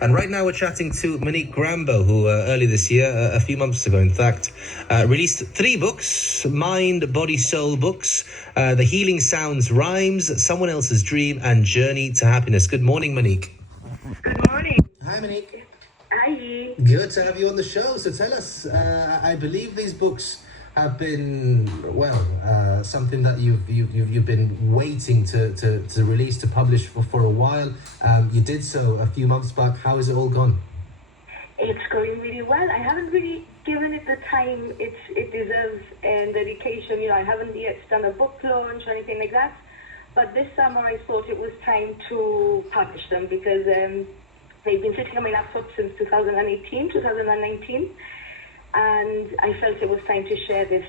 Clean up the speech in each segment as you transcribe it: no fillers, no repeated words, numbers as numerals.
And right now we're chatting to Monique Grambo, who earlier this year, a few months ago in fact, released 3 books, Mind, Body, Soul books, The Healing Sounds Rhymes, Someone Else's Dream, and Journey to Happiness. Good morning, Monique. Good morning. Hi, Monique. Hi. Good to have you on the show. So tell us, I believe these books have been, something that you've been waiting to release, to publish for a while. You did so a few months back. How has it all gone? It's going really well. I haven't really given it the time it deserves and dedication. I haven't yet done a book launch or anything like that. But this summer I thought it was time to publish them because they've been sitting on my laptop since 2019. And I felt it was time to share this,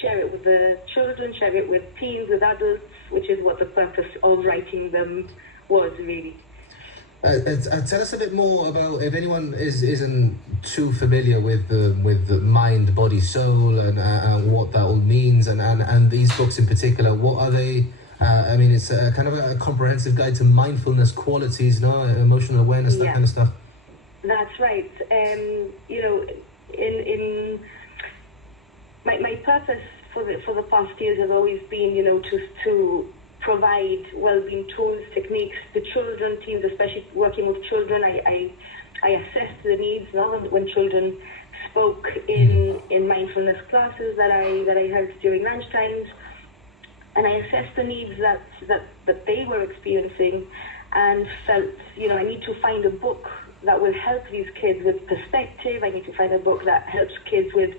share it with the children, share it with teens, with adults, which is what the purpose of writing them was, really. Tell us a bit more about, if anyone isn't too familiar with the mind, body, soul, and what that all means, and these books in particular. What are they? It's kind of a comprehensive guide to mindfulness qualities, emotional awareness, that kind of stuff. That's right. In my purpose for the past years has always been, to provide well-being tools, techniques to children, teens, especially working with children. I assessed the needs when children spoke in mindfulness classes that I held during lunch times, and I assessed the needs that they were experiencing, and felt I need to find a book that will help these kids with perspective. I need to find a book that helps kids with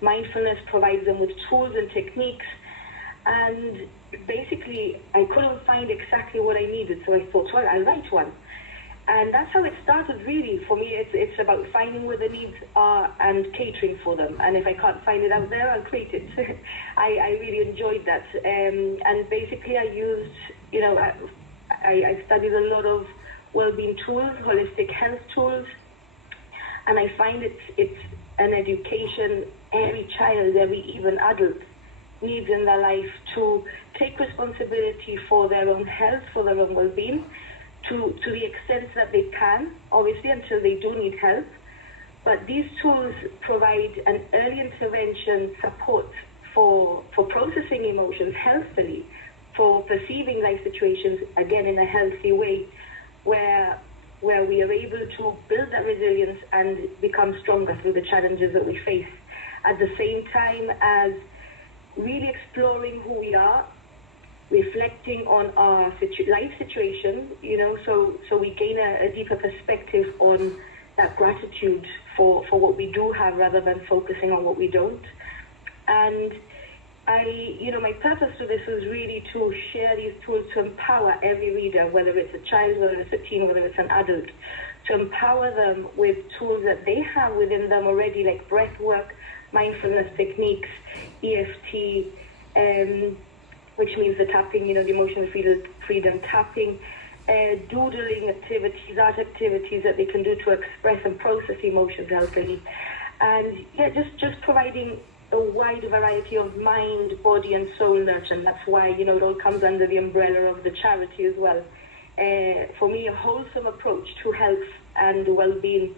mindfulness, provides them with tools and techniques. And basically, I couldn't find exactly what I needed, so I thought, well, I'll write one. And that's how it started, really. For me, it's about finding where the needs are and catering for them. And if I can't find it out there, I'll create it. I really enjoyed that. And basically, I used, I studied a lot of well-being tools, holistic health tools, and I find it's an education every child, every even adult needs in their life to take responsibility for their own health, for their own well-being, to the extent that they can, obviously, until they do need help. But these tools provide an early intervention support for processing emotions healthily, for perceiving life situations, again, in a healthy way, where we are able to build that resilience and become stronger through the challenges that we face, at the same time as really exploring who we are, reflecting on our life situation, so we gain a deeper perspective on that gratitude for what we do have rather than focusing on what we don't. And my purpose to this was really to share these tools to empower every reader, whether it's a child, whether it's a teen, whether it's an adult, to empower them with tools that they have within them already, like breath work, mindfulness techniques, EFT, which means the tapping, the emotional freedom tapping, doodling activities, art activities that they can do to express and process emotions healthily. And just providing a wide variety of mind, body, and soul nurture. And that's why, it all comes under the umbrella of the charity as well. For me, a wholesome approach to health and well-being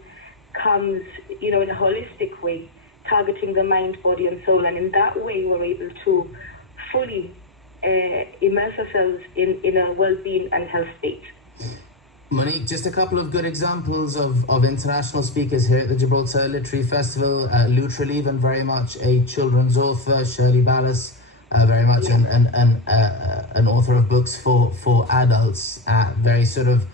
comes, in a holistic way, targeting the mind, body, and soul. And in that way, we're able to fully immerse ourselves in a well-being and health state. Monique, just a couple of good examples of international speakers here at the Gibraltar Literary Festival. Lutra Leven, very much a children's author. Shirley Ballas, very much an author of books for adults, very sort of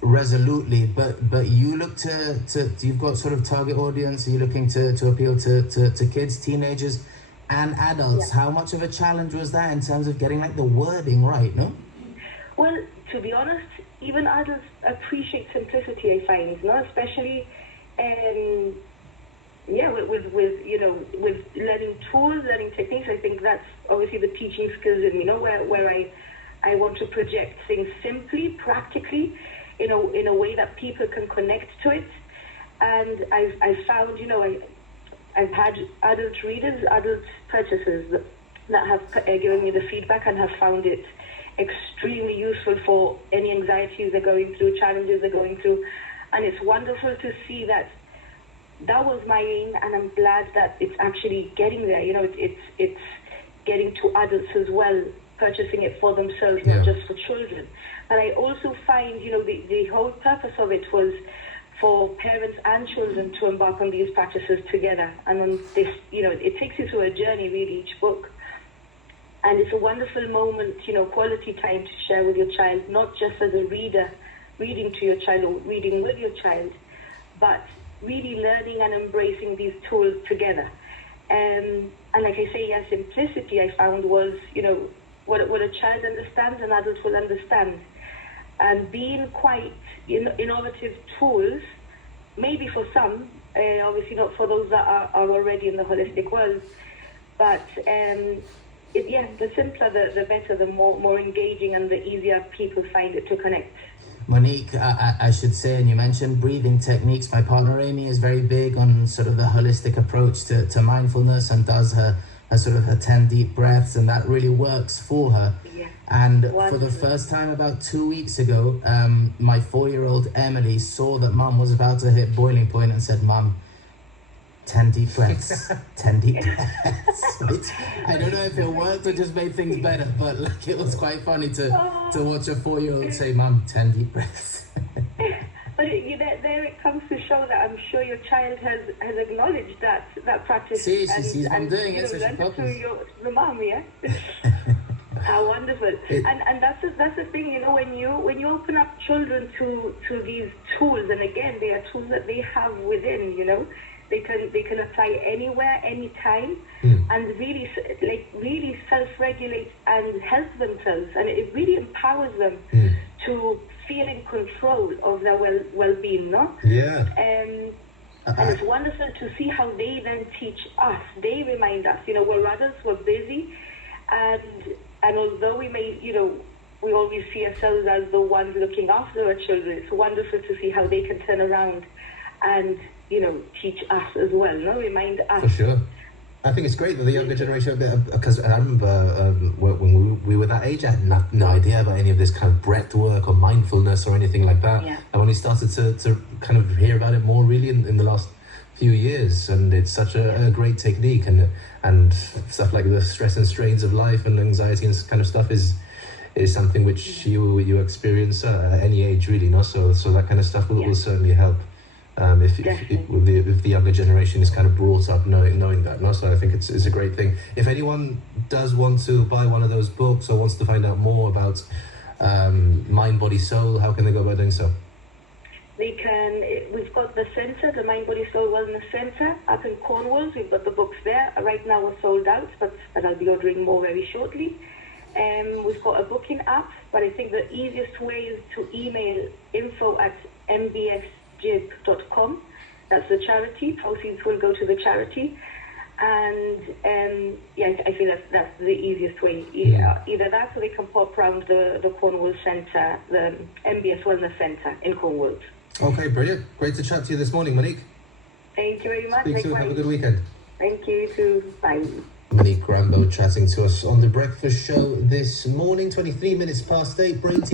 resolutely. But you look to you've got sort of target audience. Are you looking to appeal to kids, teenagers, and adults? Yeah. How much of a challenge was that in terms of getting the wording right? No. Well, to be honest, even adults appreciate simplicity, I find, especially, with learning tools, learning techniques. I think that's obviously the teaching skills in me, where I want to project things simply, practically, in a way that people can connect to it. And I've found, I've had adult readers, adult purchasers that have given me the feedback and have found it extremely useful for any anxieties they're going through, challenges they're going through. And it's wonderful to see that was my aim, and I'm glad that it's actually getting there. You know, it's getting to adults as well, purchasing it for themselves, not just for children. And I also find, you know, the whole purpose of it was for parents and children to embark on these practices together. And on this, you know, it takes you through a journey, really, each book. And it's a wonderful moment, you know, quality time to share with your child, not just as a reader, reading to your child or reading with your child, but really learning and embracing these tools together. And like I say, simplicity I found was, you know, what a child understands, an adult will understand. And being quite innovative tools, maybe for some, obviously not for those that are already in the holistic world, but the simpler, the better, the more engaging and the easier people find it to connect. Monique, I should say, and you mentioned breathing techniques. My partner Amy is very big on sort of the holistic approach to mindfulness, and does her 10 deep breaths, and that really works for her. Yeah. And Wonderful. for the first time about 2 weeks ago, my 4-year-old Emily saw that Mum was about to hit boiling point and said, "Mum, 10 deep breaths, 10 deep breaths." Which, I don't know if it worked or just made things better, but like, it was quite funny to watch a 4-year-old say, "Mum, 10 deep breaths." But there it comes to show that I'm sure your child has acknowledged that practice. See, she sees Mum doing it, so she learned it copies. through the mum, yeah. How wonderful! And that's the thing, you know, when you open up children to these tools, and again, they are tools that they have within, you know. They can apply anywhere, anytime, and really self-regulate and help themselves, and it really empowers them to feel in control of their well-being, no? Yeah. And it's wonderful to see how they then teach us. They remind us, you know, we're adults, we're busy, and although we may, you know, we always see ourselves as the ones looking after our children, it's wonderful to see how they can turn around and, you know, teach us as well, no? Remind us. For sure. I think it's great that the younger generation, because I remember when we were that age, I had no idea about any of this kind of breath work or mindfulness or anything like that. Yeah. I only started to kind of hear about it more really in the last few years, and it's such a great technique, and stuff like the stress and strains of life and anxiety and kind of stuff is something which you experience at any age, really, no? So that kind of stuff will certainly help. If the younger generation is kind of brought up knowing that, no? So I think it's a great thing. If anyone does want to buy one of those books or wants to find out more about Mind, Body, Soul, how can they go about doing so? They can. We've got the centre, the Mind, Body, Soul Wellness Centre up in Cornwall. We've got the books there. Right now we're sold out, but I'll be ordering more very shortly. We've got a booking app, but I think the easiest way is to email info@mbsjib.com. That's the charity. Proceeds will go to the charity. And I feel that's the easiest way. Either that, or they can pop around the Cornwall Centre, the MBS Wellness Centre in Cornwall. Okay, brilliant. Great to chat to you this morning, Monique. Thank you very much. Speak soon. Have a good weekend. Thank you too. Bye. Monique Rambo chatting to us on The Breakfast Show this morning, 23 minutes past 8. Brain